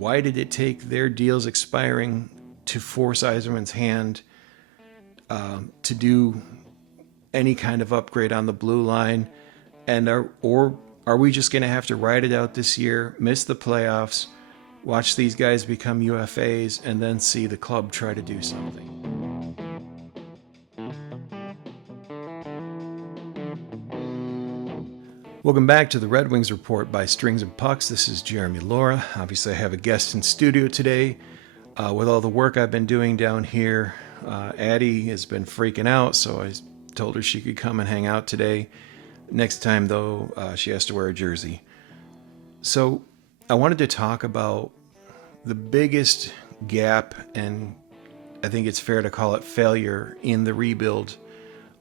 Why did it take their deals expiring to force Yzerman's hand to do any kind of upgrade on the blue line? And are we just going to have to ride it out this year, miss the playoffs, watch these guys become UFAs, and then see the club try to do something? Welcome back to the Red Wings Report by Strings and Pucks. This is Jeremy Laura. Obviously, I have a guest in studio today. With all the work I've been doing down here, Addie has been freaking out, so I told her she could come and hang out today. Next time, though, she has to wear a jersey. So I wanted to talk about the biggest gap, and I think it's fair to call it failure, in the rebuild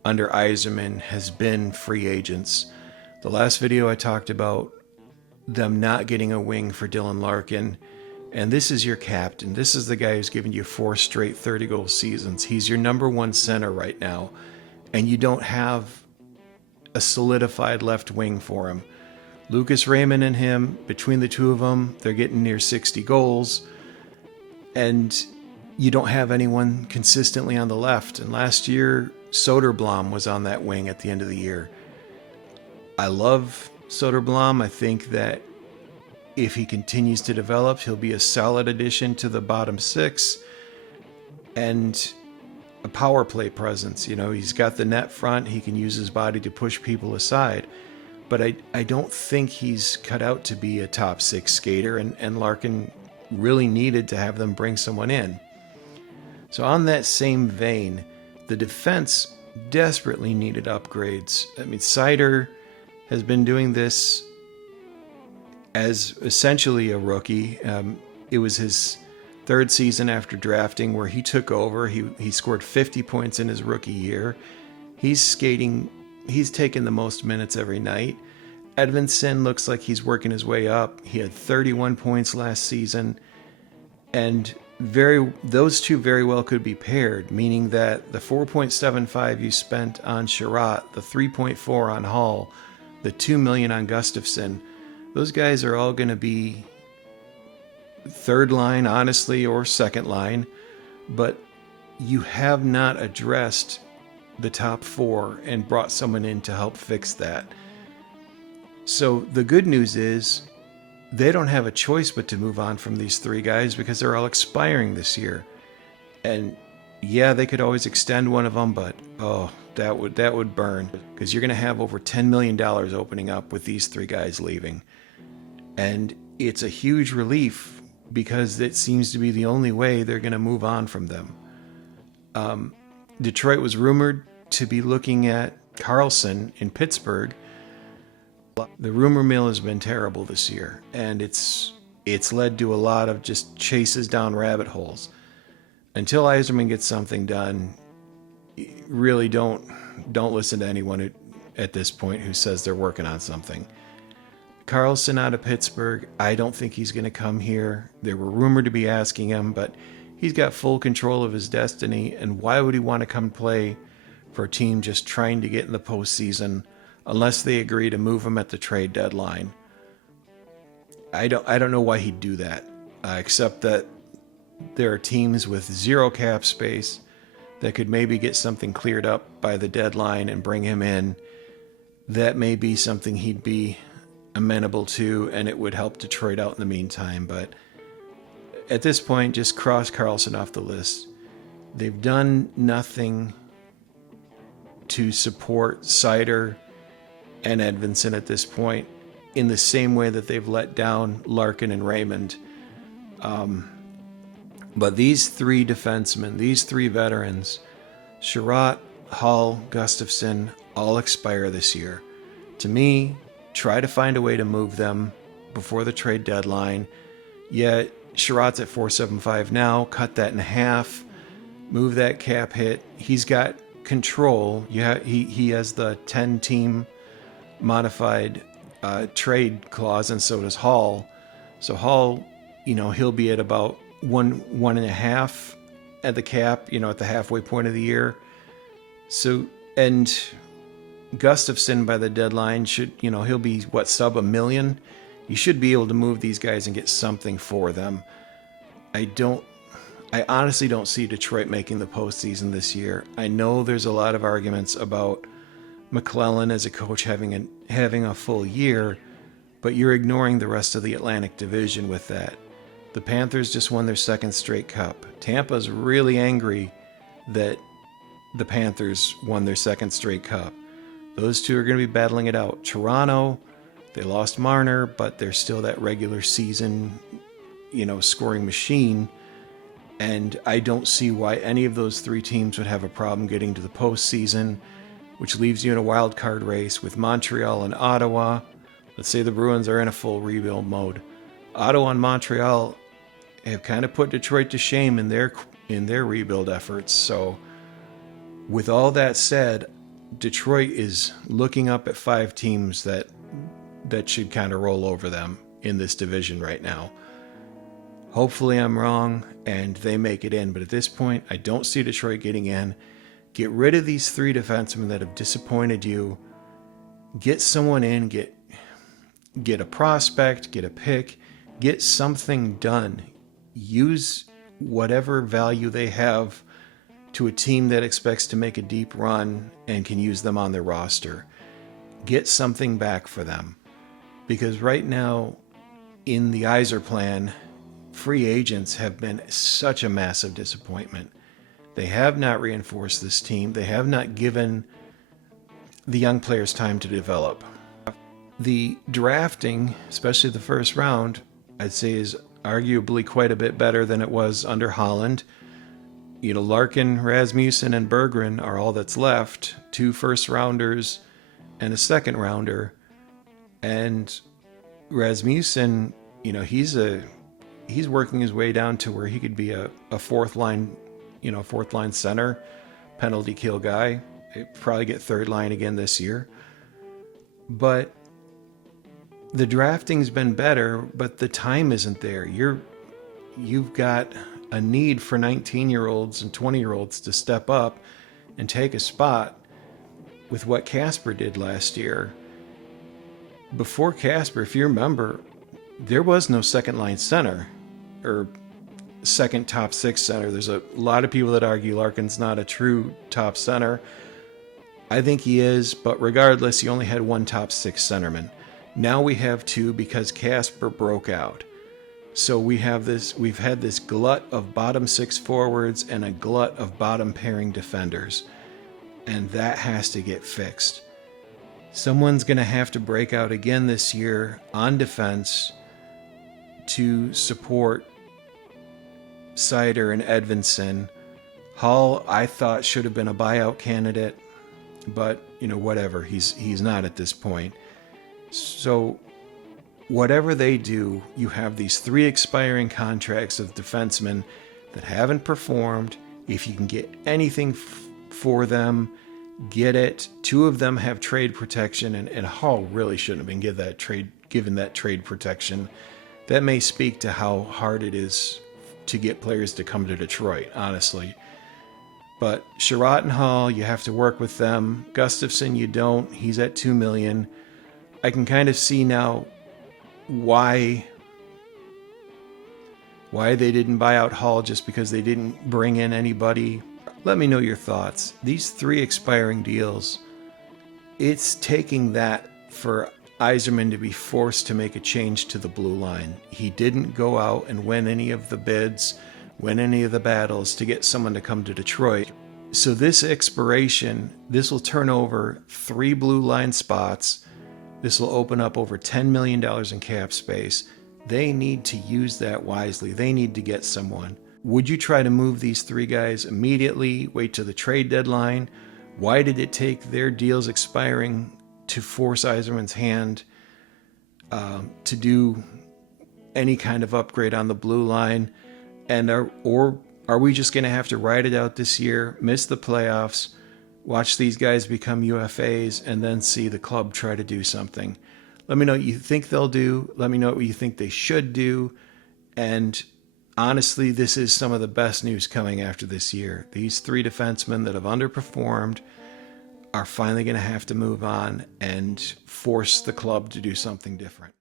under Yzerman has been free agents. The last video I talked about them not getting a wing for Dylan Larkin, and this is your captain. This is the guy who's given you 4 straight 30-goal seasons. He's your number 1 center right now, and you don't have a solidified left wing for him. Lucas Raymond and him, between the two of them, they're getting near 60 goals, and you don't have anyone consistently on the left. And last year, Soderblom was on that wing at the end of the year. I love Soderblom. I think that if he continues to develop, he'll be a solid addition to the bottom 6 and a power play presence. You know, he's got the net front. He can use his body to push people aside. But I don't think he's cut out to be a top 6 skater, and Larkin really needed to have them bring someone in. So on that same vein, the defense desperately needed upgrades. I mean, Seider has been doing this as essentially a rookie. It was his 3rd season after drafting where he took over. He scored 50 points in his rookie year. He's skating. He's taking the most minutes every night. Edvinsson looks like he's working his way up. He had 31 points last season, and those two very well could be paired, meaning that the 4.75 you spent on Chiarot, the 3.4 on Holl, the $2 million on Gustafsson, those guys are all going to be 3rd line, honestly, or 2nd line, but you have not addressed the top 4 and brought someone in to help fix that. So the good news is they don't have a choice but to move on from these 3 guys because they're all expiring this year. And yeah, they could always extend one of them, but that would burn, because you're going to have over $10 million opening up with these 3 guys leaving. And it's a huge relief because it seems to be the only way they're going to move on from them. Detroit was rumored to be looking at Carlson in Pittsburgh. The rumor mill has been terrible this year, and it's led to a lot of just chases down rabbit holes. Until Yzerman gets something done, really don't listen to anyone at this point who says they're working on something. Carlson out of Pittsburgh, I don't think he's going to come here. They were rumored to be asking him, but he's got full control of his destiny, and why would he want to come play for a team just trying to get in the postseason unless they agree to move him at the trade deadline? I don't know why he'd do that, except that there are teams with 0 cap space that could maybe get something cleared up by the deadline and bring him in. That may be something he'd be amenable to, and it would help Detroit out in the meantime. But at this point, just cross Carlson off the list. They've done nothing to support Seider and Edvinsson at this point, in the same way that they've let down Larkin and Raymond. But these 3 defensemen, these 3 veterans, Chiarot, Holl, Gustafsson, all expire this year. To me, try to find a way to move them before the trade deadline. Yet Chiarot's at 4.75 now. Cut that in half. Move that cap hit. He's got control. He has the 10-team modified trade clause, and so does Holl. So Holl, he'll be at about 1.5 at the cap, at the halfway point of the year. So, and Gustafsson by the deadline should, he'll be sub $1 million. You should be able to move these guys and get something for them. I honestly don't see Detroit making the postseason this year. I know there's a lot of arguments about McClellan as a coach having a full year, but you're ignoring the rest of the Atlantic Division with that. The Panthers just won their second straight cup. Tampa's really angry that the Panthers won their second straight cup. Those two are going to be battling it out. Toronto, they lost Marner, but they're still that regular season, scoring machine. And I don't see why any of those three teams would have a problem getting to the postseason, which leaves you in a wild card race with Montreal and Ottawa. Let's say the Bruins are in a full rebuild mode. Ottawa and Montreal have kind of put Detroit to shame in their rebuild efforts. So with all that said, Detroit is looking up at 5 teams that should kind of roll over them in this division right now. Hopefully I'm wrong and they make it in, but at this point, I don't see Detroit getting in. Get rid of these 3 defensemen that have disappointed you. Get someone in, get a prospect, get a pick, get something done. Use whatever value they have to a team that expects to make a deep run and can use them on their roster. Get something back for them. Because right now, in the Yzer plan, free agents have been such a massive disappointment. They have not reinforced this team. They have not given the young players time to develop. The drafting, especially the first round, I'd say is arguably quite a bit better than it was under Holland. Larkin, Rasmussen, and Berggren are all that's left. 2 first-rounders and a second-rounder. And Rasmussen, he's working his way down to where he could be a fourth line center, penalty kill guy. He'd probably get third line again this year. But the drafting's been better, but the time isn't there. You've got a need for 19-year-olds and 20-year-olds to step up and take a spot with what Casper did last year. Before Casper, if you remember, there was no second-line center or second top 6 center. There's a lot of people that argue Larkin's not a true top center. I think he is, but regardless, he only had 1 top 6 centerman. Now we have 2 because Casper broke out. So we've had this glut of bottom 6 forwards and a glut of bottom pairing defenders. And that has to get fixed. Someone's going to have to break out again this year on defense to support Seider and Edvinsson. Holl, I thought, should have been a buyout candidate, but whatever. He's not at this point. So whatever they do, you have these 3 expiring contracts of defensemen that haven't performed. If you can get anything for them, get it. 2 of them have trade protection, and Holl really shouldn't have been given that trade protection. That may speak to how hard it is to get players to come to Detroit, honestly. But Chiarot and Holl, you have to work with them. Gustafsson, you don't. He's at $2 million. I can kind of see now why they didn't buy out Holl, just because they didn't bring in anybody. Let me know your thoughts. These 3 expiring deals, it's taking that for Yzerman to be forced to make a change to the blue line. He didn't go out and win any of the bids, win any of the battles to get someone to come to Detroit. So this expiration, this will turn over 3 blue line spots. This will open up over $10 million in cap space. They need to use that wisely. They need to get someone. Would you try to move these 3 guys immediately, wait till the trade deadline? Why did it take their deals expiring to force Yzerman's hand to do any kind of upgrade on the blue line? And are we just going to have to ride it out this year, miss the playoffs, watch these guys become UFAs, and then see the club try to do something? Let me know what you think they'll do. Let me know what you think they should do. And honestly, this is some of the best news coming after this year. These 3 defensemen that have underperformed are finally going to have to move on and force the club to do something different.